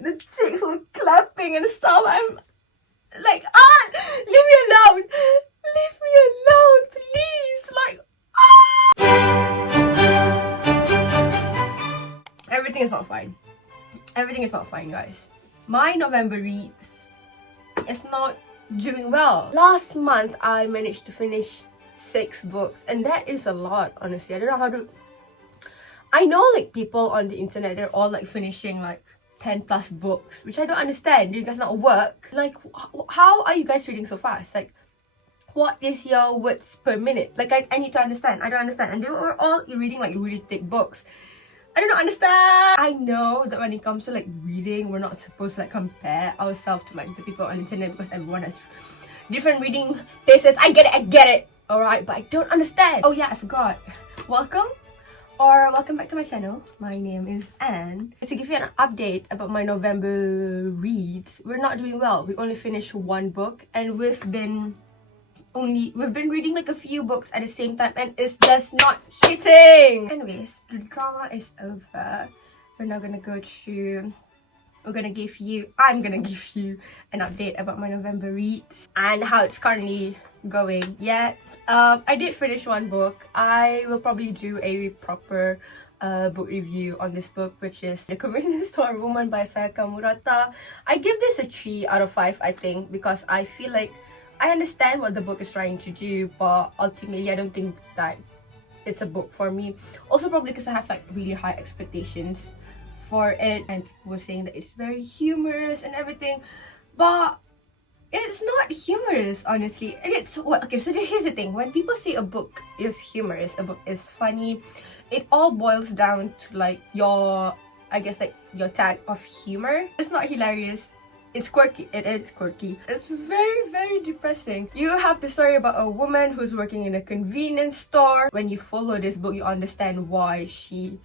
the chicks were clapping and stuff. I'm like, leave me alone, please. Like, everything is not fine. Everything is not fine, guys. My November reads is not doing well. Last month, I managed to finish 6 books, and that is a lot, honestly. I don't know how to... I know, like, people on the internet, they're all, like, finishing, like, 10 plus books, which I don't understand. Do you guys not work? Like, how are you guys reading so fast? Like, what is your words per minute? Like, I need to understand. I don't understand. And they were all reading, like, really thick books. I don't understand. I know that when it comes to, like, reading, we're not supposed to, like, compare ourselves to, like, the people on the internet because everyone has different reading paces. I get it. Alright, but I don't understand. Oh yeah, I forgot. Welcome back to my channel. My name is Anne. To give you an update about my November reads, we're not doing well. We only finished 1 book, and we've been reading like a few books at the same time, and it's just not hitting. Anyways, the drama is over. We're now gonna go through. I'm gonna give you an update about my November reads and how it's currently going. Yeah, I did finish 1 book. I will probably do a proper book review on this book, which is The Convenience Store Woman by Sayaka Murata. I give this a 3 out of 5, I think, because I feel like I understand what the book is trying to do, but ultimately I don't think that it's a book for me. Also probably because I have like really high expectations for it, and people were saying that it's very humorous and everything, but it's not humorous, honestly. And it's well, okay, so here's the thing. When people say a book is humorous, a book is funny, it all boils down to like your, I guess, like your tag of humor. It's not hilarious. It's quirky. It is quirky. It's very, very depressing. You have the story about a woman who's working in a convenience store. When you follow this book, you understand why she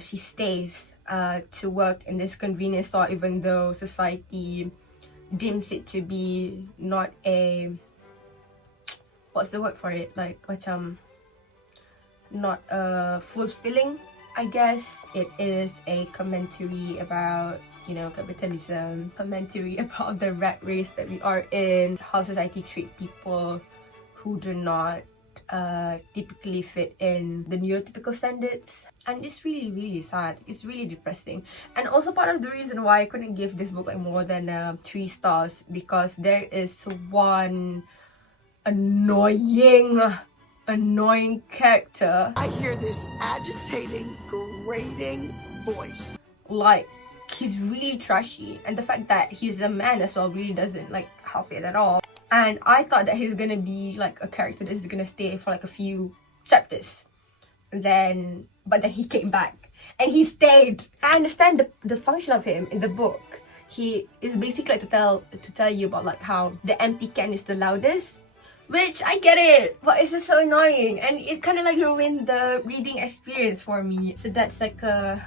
stays to work in this convenience store, even though society deems it to be not a, what's the word for it, like not fulfilling, I guess. It is a commentary about, you know, capitalism, commentary about the rat race that we are in, how society treats people who do not typically fit in the neurotypical standards. And it's really, really sad. It's really depressing. And also part of the reason why I couldn't give this book like more than 3 stars, because there is one annoying character. I hear this agitating, grating voice. Like, he's really trashy, and the fact that he's a man as well really doesn't like help it at all. And I thought that he's gonna be like a character that is gonna stay for like a few chapters, but then he came back and he stayed. I understand the function of him in the book. He is basically like to tell you about like how the empty can is the loudest, which I get it, but it's just so annoying, and it kind of like ruined the reading experience for me. So that's like a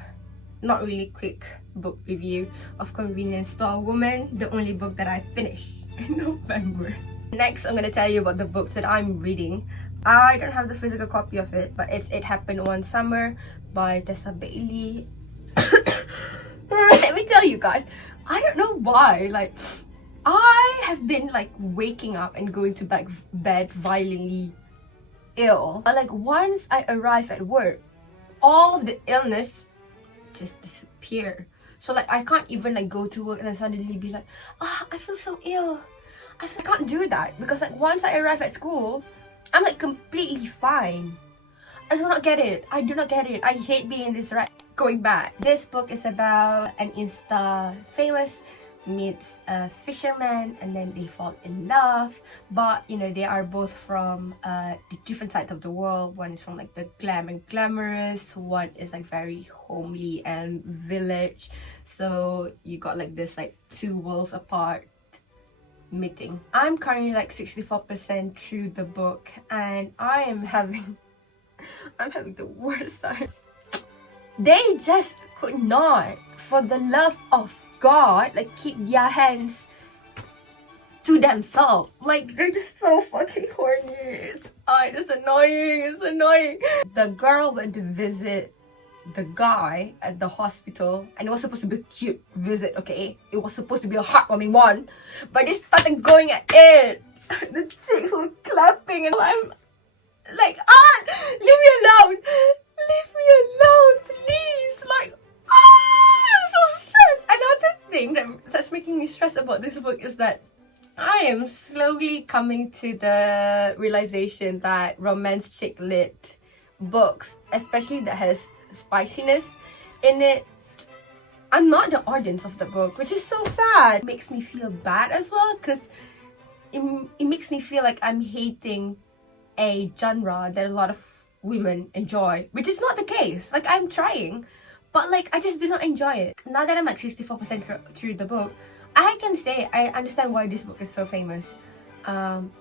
not really quick book review of Convenience Store Woman, the only book that I finished in November. Next, I'm gonna tell you about the books that I'm reading. I don't have the physical copy of it, but it's It Happened One Summer by Tessa. Let me tell you guys, I don't know why, like, I have been like waking up and going to bed violently ill. But like once I arrive at work, all of the illness just disappear. So like I can't even like go to work and then suddenly be like, I feel so ill. I can't do that, because like once I arrive at school, I'm like completely fine. I do not get it. I hate being this rat. Going back, this book is about an Insta famous meets a fisherman, and then they fall in love, but you know, they are both from the different sides of the world. One is from like the glam and glamorous, one is like very homely and village. So you got like this like 2 worlds apart meeting. I'm currently like 64% through the book, and I'm having the worst time. They just could not, for the love of God, like keep their hands to themselves. Like they're just so fucking horny. It's annoying. The girl went to visit the guy at the hospital, and it was supposed to be a cute visit, okay? It was supposed to be a heartwarming one, but they started going at it. The chicks were clapping, and I'm like, leave me alone! Leave me alone, please! Like, I'm so stressed! Another thing that's making me stressed about this book is that I am slowly coming to the realization that romance chick lit books, especially that has spiciness in it, I'm not the audience of the book, which is so sad. It makes me feel bad as well, because it makes me feel like I'm hating a genre that a lot of women enjoy, which is not the case. Like, I'm trying, but like, I just do not enjoy it. Now that I'm like 64% through the book, I can say I understand why this book is so famous. And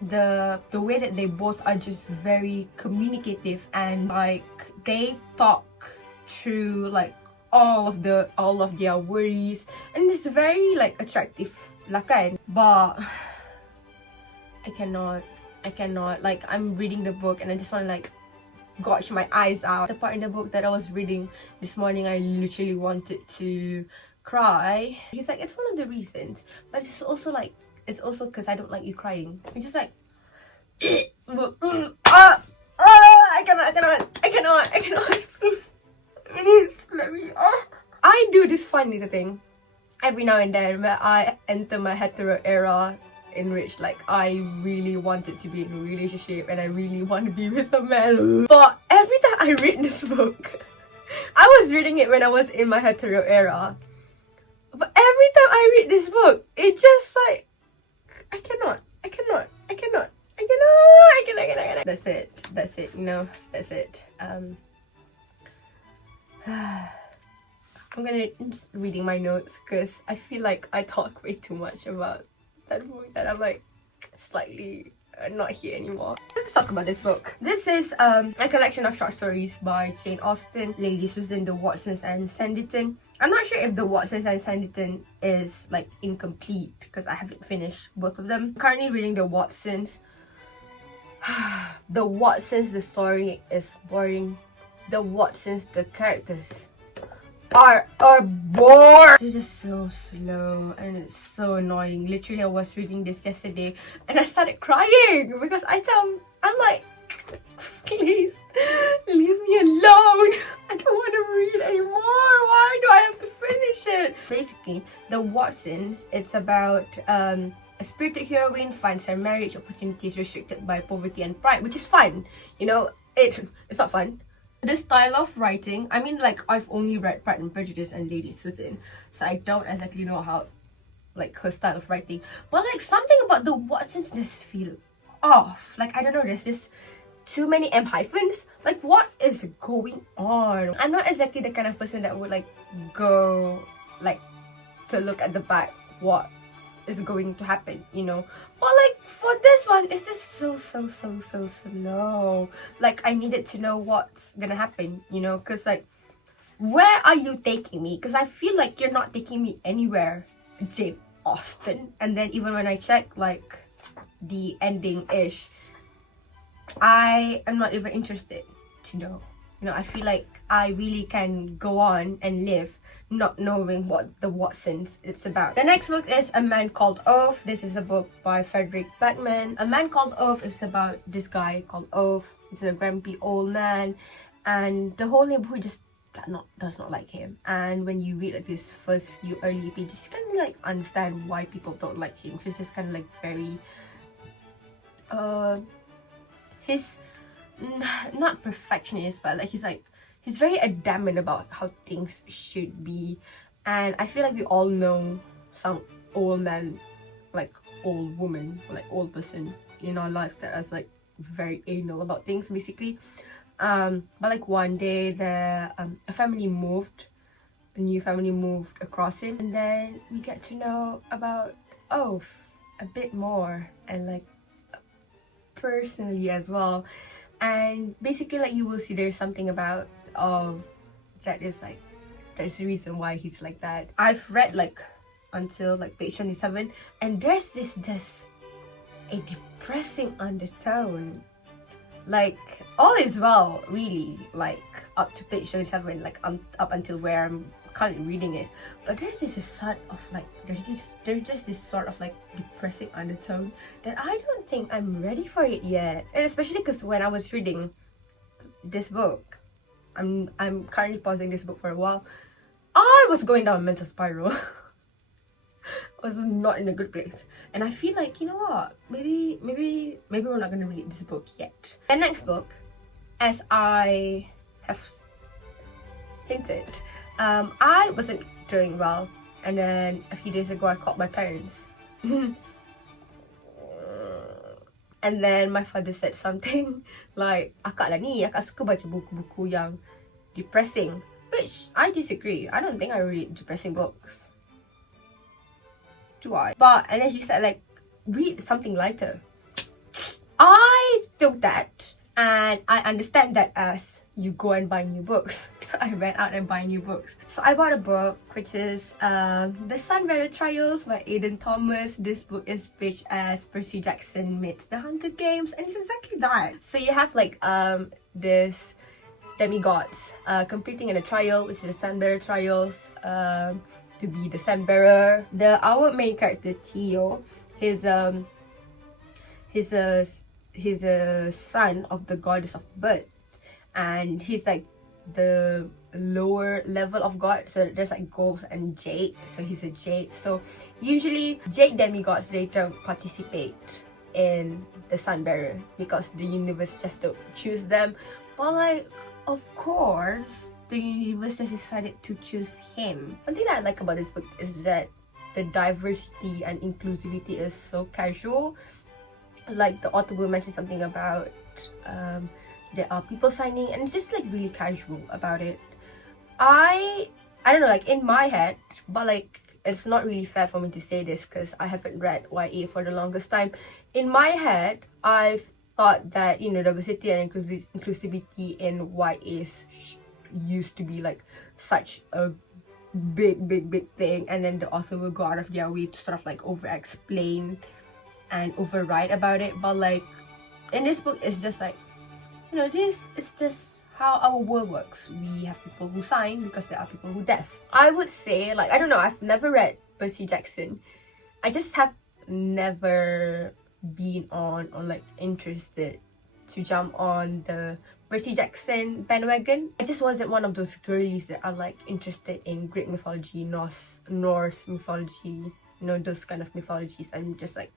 the way that they both are just very communicative, and like they talk through like all of their worries, and it's very like attractive lah kan. But I cannot, like, I'm reading the book and I just want to like gosh my eyes out. The part in the book that I was reading this morning, I literally wanted to cry. He's like, it's one of the reasons, but it's also like, it's also because I don't like you crying. I'm just like I cannot please let me. I do this funny thing every now and then where I enter my hetero era, in which like I really wanted to be in a relationship and I really want to be with a man. But every time I read this book, I was reading it when I was in my hetero era, but every time I read this book, it just like I cannot. That's it, you know, that's it. I'm just reading my notes because I feel like I talk way too much about that book that I'm like slightly not here anymore. Let's talk about this book. This is a collection of short stories by Jane Austen, Lady Susan, the Watsons, and Sanditon. I'm not sure if the Watsons and Sanditon is like incomplete because I haven't finished both of them. I'm currently reading the Watsons. The Watsons, the story is boring. The Watsons, the characters are bored. They're just so slow and it's so annoying. Literally, I was reading this yesterday and I started crying because I'm like, please leave me alone. I don't want to read anymore. Why do I have to finish it? Basically, the Watsons, it's about a spirited heroine finds her marriage opportunities restricted by poverty and pride, which is fun. You know, it's not fun. The style of writing, I mean, like, I've only read Pride and Prejudice and Lady Susan, so I don't exactly know how, like, her style of writing. But like, something about the Watsons just feel off. Like, I don't know, there's just too many M hyphens. Like, what is going on? I'm not exactly the kind of person that would like go like to look at the back what is going to happen, you know. But like for this one, it's just so slow. Like, I needed to know what's gonna happen, you know, because like, where are you taking me? Because I feel like you're not taking me anywhere, Jane Austen. And then even when I check like the ending ish, I am not even interested to know. You know, I feel like I really can go on and live not knowing what the Watsons it's about. The next book is A Man Called Ove. This is a book by Frederick Backman. A Man Called Ove is about this guy called Ove. He's a grumpy old man and the whole neighborhood just does not like him. And when you read like this first few early pages, you kind of like understand why people don't like him. He's just kind of like very he's not perfectionist, but like he's very adamant about how things should be. And I feel like we all know some old man, like old woman, or like old person in our life that is like very anal about things basically. But like one day a new family moved across him, and then we get to know about Ove a bit more, and like personally as well. And basically, like, you will see there's something about that is like, there's a reason why he's like that. I've read like until like page 27, and there's just a depressing undertone Like, all is well, really, like up to page 27, like up until where I'm currently reading it. But there's this sort of like there's just this sort of like depressing undertone that I don't think I'm ready for it yet. And especially because when I was reading this book, I'm currently pausing this book for a while, I was going down a mental spiral. I was not in a good place, and I feel like, you know what, maybe we're not gonna read this book yet. The next book, as I have hinted, I wasn't doing well, and then a few days ago I called my parents. And then my father said something like, akak lah ni, akak suka baca buku-buku yang depressing. Which I disagree. I don't think I read depressing books. Do I? But, and then he said like, read something lighter. I took that, and I understand that as you go and buy new books. So I went out and buy new books. So I bought a book which is The Sunbearer Trials by Aidan. This book is pitched as Percy Jackson meets the Hunger Games, and it's exactly that. So you have like this demigods competing in a trial, which is the Sunbearer Trials, to be the Sunbearer. Our main character Theo, he's a son of the goddess of birds, and he's like the lower level of god. So there's like ghosts and jade, so he's a jade. So usually jade demigods, they don't participate in the Sunbearer because the universe just don't choose them. But like, of course, the universe has decided to choose him. One thing that I like about this book is that the diversity and inclusivity is so casual. Like the author will mention something about there are people signing, and it's just like really casual about it. I don't know, like in my head, but like it's not really fair for me to say this because I haven't read YA for the longest time. In my head, I've thought that, you know, diversity and inclusivity in YAs used to be like such a big thing, and then the author will go out of their way to sort of like over explain and override about it. But like in this book, it's just like, you know, this is just how our world works. We have people who sign because there are people who deaf. I would say, like, I don't know, I've never read Percy Jackson. I just have never been on or like interested to jump on the Percy Jackson bandwagon. I just wasn't one of those girlies that are like interested in Greek mythology, Norse mythology, you know, those kind of mythologies. I'm just like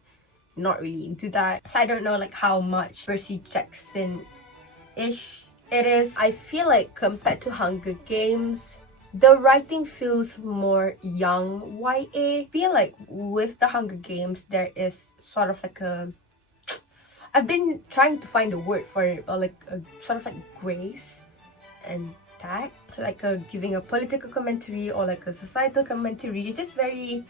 not really into that. So I don't know like how much Percy Jackson-ish it is. I feel like compared to Hunger Games, the writing feels more young YA. I feel like with the Hunger Games, there is sort of like a... I've been trying to find a word for it, but like a sort of like grace and tact. Like giving a political commentary or like a societal commentary. It's just very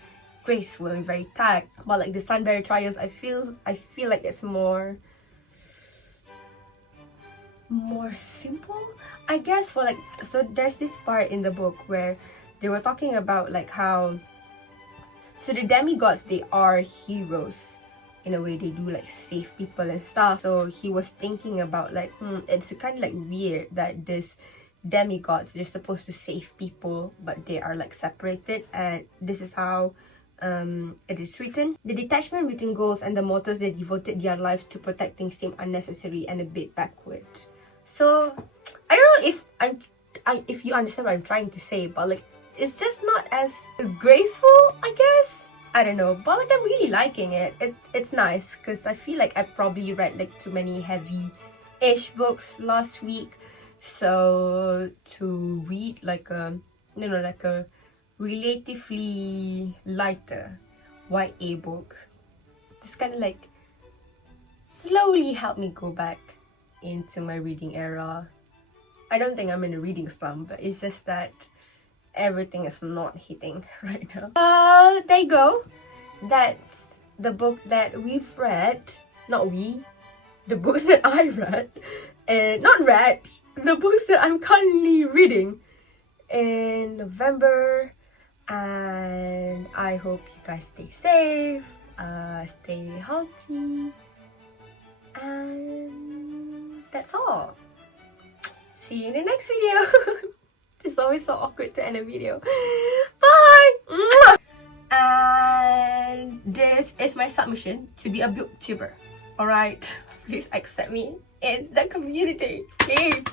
graceful and very tact. But like the Sunbearer Trials, I feel like it's more simple, I guess. For like, so there's this part in the book where they were talking about like how, so the demigods, they are heroes in a way. They do like save people and stuff. So he was thinking about like, it's kind of like weird that this demigods, they're supposed to save people, but they are like separated. And this is how it is written. The detachment between goals and the mortals they devoted their lives to protecting seem unnecessary and a bit backward. So I don't know if you understand what I'm trying to say, but like it's just not as graceful, I guess. I don't know, but like I'm really liking it. It's nice because I feel like I probably read like too many heavy-ish books last week. So to read like a, you know, like a relatively lighter YA book just kind of like slowly helped me go back into my reading era. I don't think I'm in a reading slump, but it's just that everything is not hitting right now. There you go. That's the book that we've read. Not we, the books that I read, and not read, the books that I'm currently reading in November. And I hope you guys stay safe, stay healthy, and that's all. See you in the next video. It's always so awkward to end a video. Bye! Mwah! And this is my submission to be a booktuber. Alright? Please accept me in the community. Please.